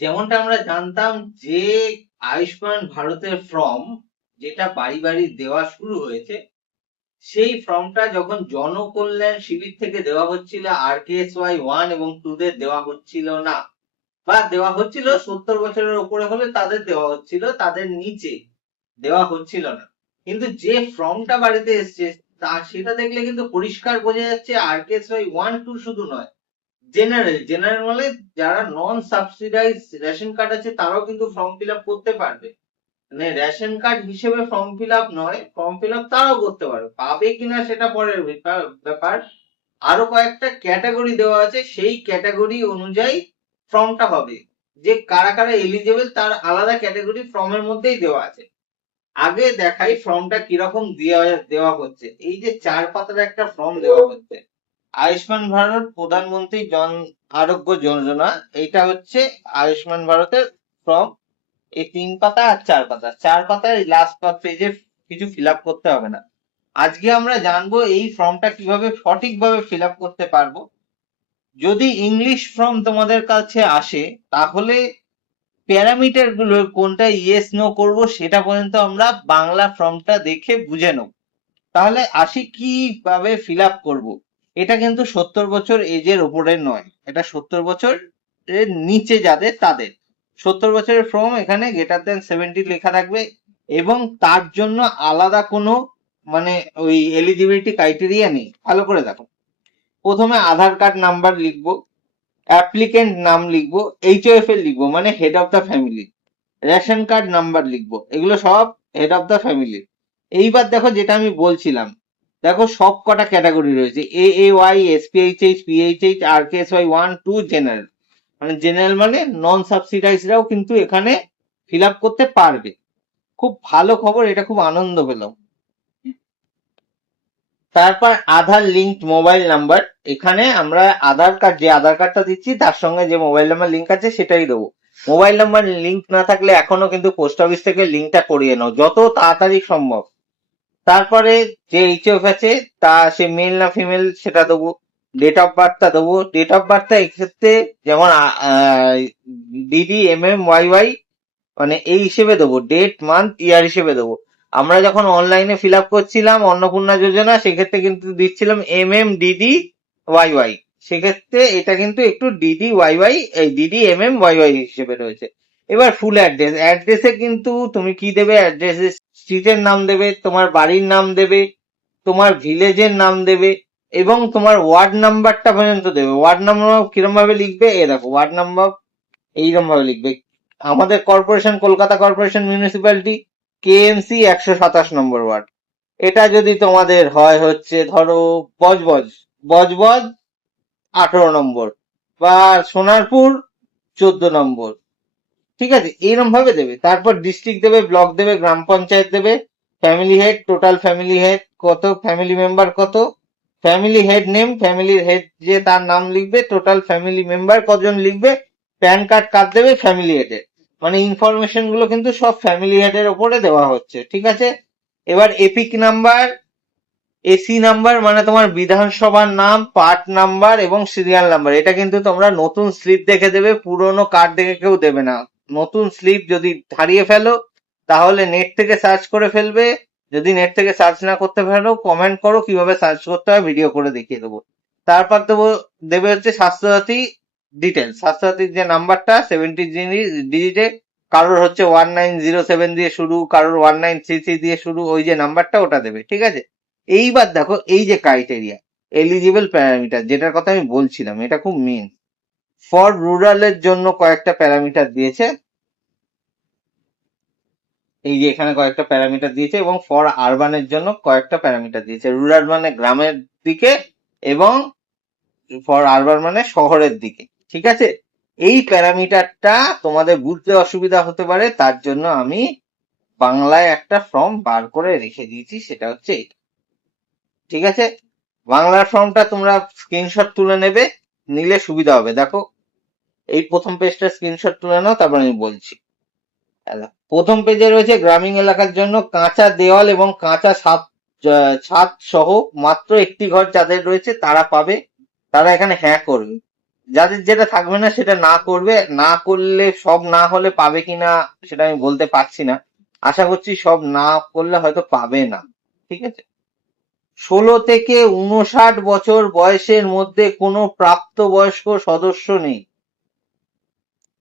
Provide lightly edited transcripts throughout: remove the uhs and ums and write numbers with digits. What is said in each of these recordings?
যেমনটা আমরা জানতাম যে আয়ুষ্মান ভারতের ফর্ম যেটা বাড়ি বাড়ি দেওয়া শুরু হয়েছে, সেই ফর্মটা যখন জনকল্যাণ শিবির থেকে দেওয়া হচ্ছিল RKSY 1 এবং 2 দের দেওয়া হচ্ছিল না, বা দেওয়া হচ্ছিল 70 বছরের উপরে হলে তাদের দেওয়া হচ্ছিল, তাদের নিচে দেওয়া হচ্ছিল না। কিন্তু যে ফর্মটা বাড়িতে এসছে তা সেটা দেখলে কিন্তু পরিষ্কার বোঝা যাচ্ছে RKSY 1 2 শুধু নয়, জেনারেল জেনারেল মানে যারা নন সাবসিডাইজ রেশন কার্ড আছে তারাও কিন্তু ফর্ম ফিল আপ করতে পারবে। মানে রেশন কার্ড হিসেবে ফর্ম ফিল আপ নয়, ফর্ম ফিল আপ তারাও করতে পারবে, পাবে কিনা সেটা পরের ব্যাপার। আরো কয়েকটা ক্যাটাগরি দেওয়া আছে, সেই ক্যাটাগরি অনুযায়ী ফর্মটা হবে, যে কারা কারা এলিজেবল তার আলাদা ক্যাটাগরি ফর্মের মধ্যেই দেওয়া আছে। আগে দেখাই ফর্মটা কিরকম দেওয়া হচ্ছে। এই যে 4 পাতার একটা ফর্ম দেওয়া হচ্ছে, আয়ুষ্মান ভারত প্রধানমন্ত্রী জন আরোগ্য যোজনা, এইটা হচ্ছে আয়ুষ্মান ভারতের ফর্ম। এই 3 পাতা আর 4 পাতা, 4 পাতায় লাস্ট পেজে কিছু ফিল আপ করতে হবে না। আজকে আমরা জানবো এই ফর্মটা কিভাবে সঠিকভাবে ফিল আপ করতে পারবো। যদি ইংলিশ ফর্ম তোমাদের কাছে আসে তাহলে প্যারামিটার গুলো কোনটা ইয়েস নো করব সেটা পর্যন্ত আমরা বাংলা ফর্মটা দেখে বুঝে নেব। তাহলে আসি কিভাবে ফিল আপ করবো। এটা কিন্তু 70 বছর এজের ওপরে নয়, এটা 70 বছর এর নিচে যাদের তাদের। 70 বছরের ফর্ম, এখানে >70 লেখা থাকবে এবং তার জন্য আলাদা কোনো মানে ওই এলিজিবিলিটি ক্রাইটেরিয়া নেই। ভালো করে দেখো, প্রথমে আধার কার্ড নাম্বার লিখবো, অ্যাপ্লিকেন্ট নাম লিখবো, HOF লিখবো মানে head of the family, ration card number লিখবো, এগুলো সব হেড অফ দ্য ফ্যামিলি। এইবার দেখো যেটা আমি বলছিলাম, দেখো সব কটা ক্যাটাগরি রয়েছে, AAY, SPHH, PHH, RKSY 1 2 general. মানে জেনারেল মানে নন সাবসিডাইজরাও কিন্তু এখানে ফিল আপ করতে পারবে। খুব ভালো খবর, এটা খুব আনন্দ পেলাম। তারপর আধার লিঙ্ক মোবাইল নাম্বার, এখানে আমরা আধার কার্ড, যে আধার কার্ডটা দিচ্ছি তার সঙ্গে যে মোবাইল নাম্বার লিঙ্ক আছে সেটাই দেবো। মোবাইল নাম্বার লিঙ্ক না থাকলে এখনো কিন্তু পোস্ট অফিস থেকে লিঙ্কটা করিয়ে নাও যত তাড়াতাড়ি সম্ভব। তারপরে যে HOF আছে তা সে মেল না ফিমেল সেটা দেবো, ডেট অফ বার্থটা দেবো। ডেট অফ বার্থটা এক্ষেত্রে যেমন DD MM YY মানে এই হিসেবে দেবো, ডেট মান্থ ইয়ার হিসেবে দেবো। আমরা যখন অনলাইনে ফিল আপ করছিলাম অন্নপূর্ণা যোজনা সেক্ষেত্রে কিন্তু দিচ্ছিলাম MM DD YY, সেক্ষেত্রে এটা কিন্তু একটু DD YY, এই DD MM YY হিসেবে রয়েছে। এবার ফুল অ্যাড্রেস, অ্যাড্রেসে কিন্তু তুমি কি দেবে, অ্যাড্রেসে স্ট্রিটের নাম দেবে, তোমার বাড়ির নাম দেবে, তোমার ভিলেজের নাম দেবে এবং তোমার ওয়ার্ড নাম্বারটা পর্যন্ত দেবে। ওয়ার্ড নাম্বার কিরম ভাবে লিখবে, এ দেখো ওয়ার্ড নাম্বার এইরকম ভাবে লিখবে। আমাদের corporation Kolkata corporation municipality KMC 127 নম্বর ওয়ার্ড। এটা যদি তোমাদের হয় হচ্ছে ধরো বজবজ, বজবজ 18 নম্বর, বা সোনারপুর 14 নম্বর, ঠিক আছে, এইরকম ভাবে দেবে। তারপর ডিস্ট্রিক্ট দেবে, ব্লক দেবে, গ্রাম পঞ্চায়েত দেবে, family head, total family head কত, ফ্যামিলি মেম্বার কত, family head name, family head যে তার নাম লিখবে, টোটাল ফ্যামিলি মেম্বার কজন লিখবে, প্যান কার্ড কার্ড দেবে ফ্যামিলি হেডের। মানে ইনফরমেশন গুলো কিন্তু সব ফ্যামিলি হেডের ওপরে দেওয়া হচ্ছে, ঠিক আছে। এবার এপিক নাম্বার, এসি নাম্বার মানে তোমার বিধানসভার নাম, পার্ট নাম্বার এবং সিরিয়াল নাম্বার। এটা কিন্তু তোমরা নতুন স্লিপ দেখে দেবে, পুরনো কার্ড দেখে কেউ দেবে না। নতুন স্লিপ যদি হারিয়ে ফেলো তাহলে নেট থেকে সার্চ করে ফেলবে, যদি নেট থেকে সার্চ না করতে পারো কমেন্ট করো কিভাবে সার্চ করতে হয়, ভিডিও করে দেখিয়ে দেবো। তারপর দেবে হচ্ছে স্বাস্থ্যসাথী ডিটেলস, স্বাস্থ্যসাথীর যে নাম্বারটা 70 ডিজিটে, কারোর হচ্ছে 1907 দিয়ে শুরু, কারোর 1933 দিয়ে শুরু, ওই যে নাম্বারটা ওটা দেবে, ঠিক আছে। এইবার দেখো এই যে ক্রাইটেরিয়া, এলিজিবল প্যারামিটার যেটার কথা আমি বলছিলাম, এটা খুব মেন। ফর রুরালের জন্য কয়েকটা প্যারামিটার দিয়েছে, এই যে এখানে কয়েকটা প্যারামিটার দিয়েছে, এবং ফর আরবানের জন্য কয়েকটা প্যারামিটার দিয়েছে। রুরাল মানে গ্রামের দিকে এবং ফর আরবান মানে শহরের দিকে, ঠিক আছে। এই প্যারামিটারটা তোমাদের বুঝতে অসুবিধা হতে পারে, তার জন্য আমি বাংলায় একটা ফর্ম বার করে রেখে দিয়েছি, সেটা হচ্ছে এটা, ঠিক আছে। বাংলার ফর্মটা তোমরা স্ক্রিনশট তুলে নেবে, নিলে সুবিধা হবে। দেখো এই প্রথম পেজটা স্ক্রিনশট তুলে নাও, তারপর আমি বলছি। প্রথম পেজে রয়েছে গ্রামীণ এলাকার জন্য কাঁচা দেওয়াল এবং কাঁচা ছাদ সহ মাত্র একটি ঘর যাদের রয়েছে তারা পাবে, তারা এখানে হ্যাঁ করবে। যাদের যেটা থাকবে না সেটা না করবে, না করলে সব না হলে পাবে কিনা সেটা আমি বলতে পারছি না, আশা করছি সব না করলে হয়তো পাবে না। ঠিক আছে, 16 থেকে 59 বছর বয়সের মধ্যে কোনো প্রাপ্তবয়স্ক সদস্য নেই।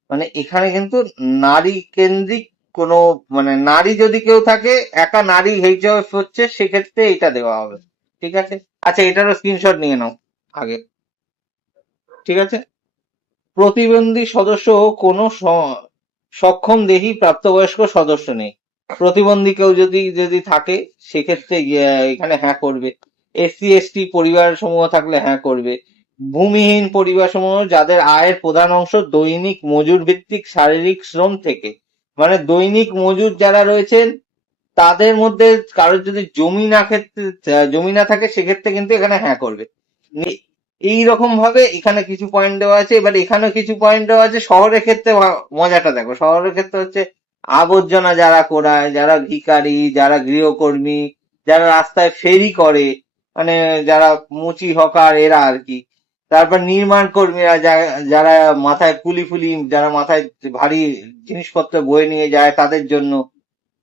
মানে এখানে কিন্তু নারী কেন্দ্রিক কোনো, মানে নারী যদি কেউ থাকে, একা নারী এইচএফ হচ্ছে, সেক্ষেত্রে এটা দেওয়া হবে। ঠিক আছে, আচ্ছা এটারও স্ক্রিনশট নিয়ে নাও আগে। ঠিক আছে, প্রতিবন্ধী সদস্য ও কোনো সক্ষম দেহী প্রাপ্তবয়স্ক সদস্য নেই। প্রতিবন্ধী কেউ যদি যদি থাকে সেক্ষেত্রে এখানে হ্যাঁ করবে। এসসি এসটি পরিবার সমূহ থাকলে হ্যাঁ করবে। ভূমিহীন পরিবার সমূহ যাদের আয়ের প্রধান অংশ দৈনিক মজুর ভিত্তিক শারীরিক শ্রম থেকে, মানে দৈনিক মজুর যারা রয়েছেন তাদের মধ্যে কারোর যদি জমি না থাকে সেক্ষেত্রে কিন্তু এখানে হ্যাঁ করবে। এই রকম ভাবে এখানে কিছু পয়েন্ট দেওয়া আছে। এবার এখানেও কিছু পয়েন্ট দেওয়া আছে। শহরের ক্ষেত্রে মজাটা দেখো, শহরের ক্ষেত্রে হচ্ছে আবর্জনা যারা কোড়ায়, যারা ভিখারি, যারা গৃহকর্মী, যারা রাস্তায় ফেরি করে, মানে যারা মুচি হকার এরা আর কি। তারপর নির্মাণ কর্মীরা যারা মাথায় পুলি ফুলি, যারা মাথায় ভারী জিনিসপত্র বয়ে নিয়ে যায় তাদের জন্য।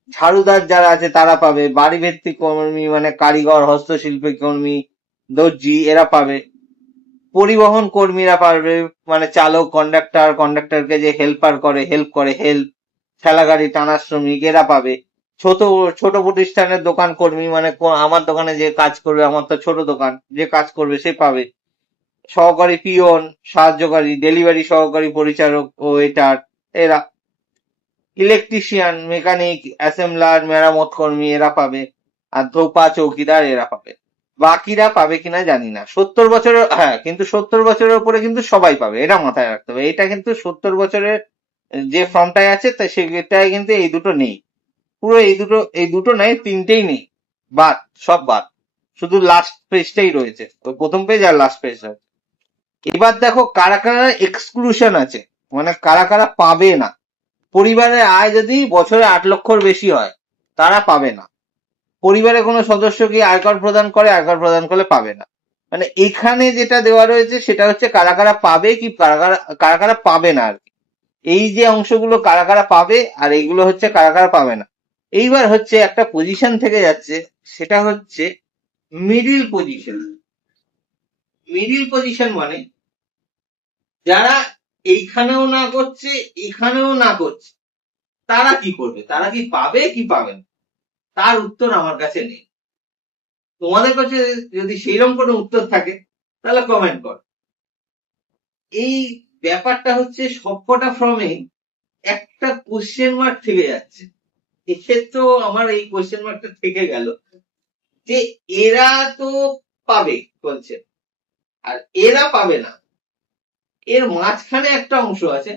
ঝাড়ুদার যারা আছে তারা পাবে। বাড়ি ভিত্তিক কর্মী মানে কারিগর, হস্তশিল্পী কর্মী, দর্জি এরা পাবে। পরিবহন কর্মীরা পারবে, মানে চালক, কন্ডাক্টর, কন্ডাক্টরকে যে হেল্প করে ঠেলা গাড়ি টানার শ্রমিক এরা পাবে। ছোট ছোট প্রতিষ্ঠানের দোকান কর্মী, মানে আমার দোকানে যে কাজ করবে, আমার তো ছোট দোকান, যে কাজ করবে সে পাবে। সহকারী পিয়ন, সাহায্যকারী, ডেলিভারি সহকারী, পরিচারক ও ওয়েটার এরা। ইলেকট্রিশিয়ান, মেকানিক, অ্যাসেম্বলার, মেরামত কর্মী এরা পাবে। আর ধোপা, চৌকিদার এরা পাবে। বাকিরা পাবে কিনা জানি না। 70 বছরের, হ্যাঁ কিন্তু 70 বছরের উপরে কিন্তু সবাই পাবে, এটা মাথায় রাখতে হবে। এটা কিন্তু 70 বছরের যে ফর্মটায় আছে তা সেটাই কিন্তু এই দুটো নেই। পুরো এই দুটো নাই, তিনটেই নেই, বাদ, সব বাদ। শুধু লাস্ট পেজটাই রয়েছে, ওই প্রথম পেজ আর লাস্ট পেজ। এবার দেখো কারা কারা এক্সক্লুশন আছে, মানে কারা কারা পাবে না। পরিবারের আয় যদি বছরে 8 লক্ষর বেশি হয় তারা পাবে না। পরিবারের কোনো সদস্য কি আয়কর প্রদান করে, আয়কর প্রদান করলে পাবে না। মানে এখানে যেটা দেওয়া রয়েছে সেটা হচ্ছে কারা কারা পাবে, কি কারা কারা পাবে না আর কি। এই যে অংশগুলো কারা কারা পাবে, আর এইগুলো হচ্ছে কারা কারা পাবে না। এইবার হচ্ছে একটা পজিশন থেকে যাচ্ছে, সেটা হচ্ছে মিডিল পজিশন। মিডিল পজিশন মানে যারা এইখানেও না করছে, এখানেও না করছে, তারা কি করবে, তারা কি পাবে কি পাবে না, তার উত্তর আমার কাছে নেই। তোমাদের কাছে যদি সেইরকম কোনো উত্তর থাকে তাহলে কমেন্ট কর। এই ব্যাপারটা হচ্ছে সবকটা ফর্মে একটা কোশ্চেন মার্ক থেকে যাচ্ছে। এক্ষেত্রেও আমার এই কোশ্চেন মার্কটা থেকে গেল যে এরা তো পাবে বলছে, আর এরা পাবে না। এর মাঝখানে একটা অংশ আছে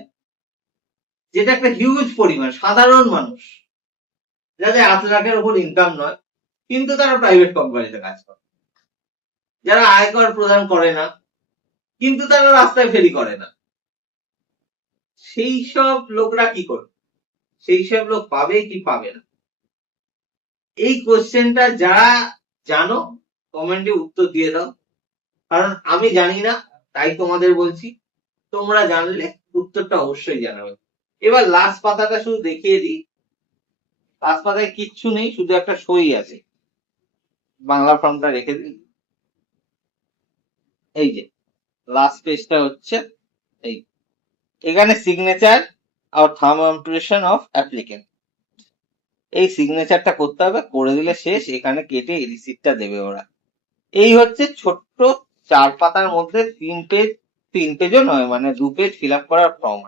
যেটা একটা হিউজ পরিমাণ সাধারণ মানুষ, যাদের 8 লাখের উপর ইনকাম নয়, কিন্তু তারা প্রাইভেট কোম্পানিতে কাজ করে, যারা আয়কর প্রদান করে না, কিন্তু তারা রাস্তায় ফেরি করে না। সেই সব লোকরা কি করবে, সেই সব লোক পাবে কি পাবে না? এই কোশ্চেনটা যারা জানো কমেন্টে উত্তর দিয়ে দাও, কারণ আমি জানি না, তাই তোমাদের বলছি। তোমরা জানলে উত্তরটা অবশ্যই জানাবে। এবার লাস্ট পাতাটা শুধু দেখিয়ে দিই। লাস্ট পাতায় কিচ্ছু নেই, শুধু একটা সই আছে। বাংলা ফর্মটা রেখে দিই। এই যে লাস্ট পেজটা হচ্ছে এই, এখানে সিগনেচার আর থাম্ব ইমপ্রেশন অফ অ্যাপ্লিকেন্ট, এই সিগনেচারটা করতে হবে, করে দিলে শেষ। এখানে কেটে রিসিপ্টটা দেবে ওরা। এই হচ্ছে ছোট্ট 4 পাতার মধ্যে 3 পেজও নয়, মানে 2 পেজ ফিল আপ করার ফর্ম।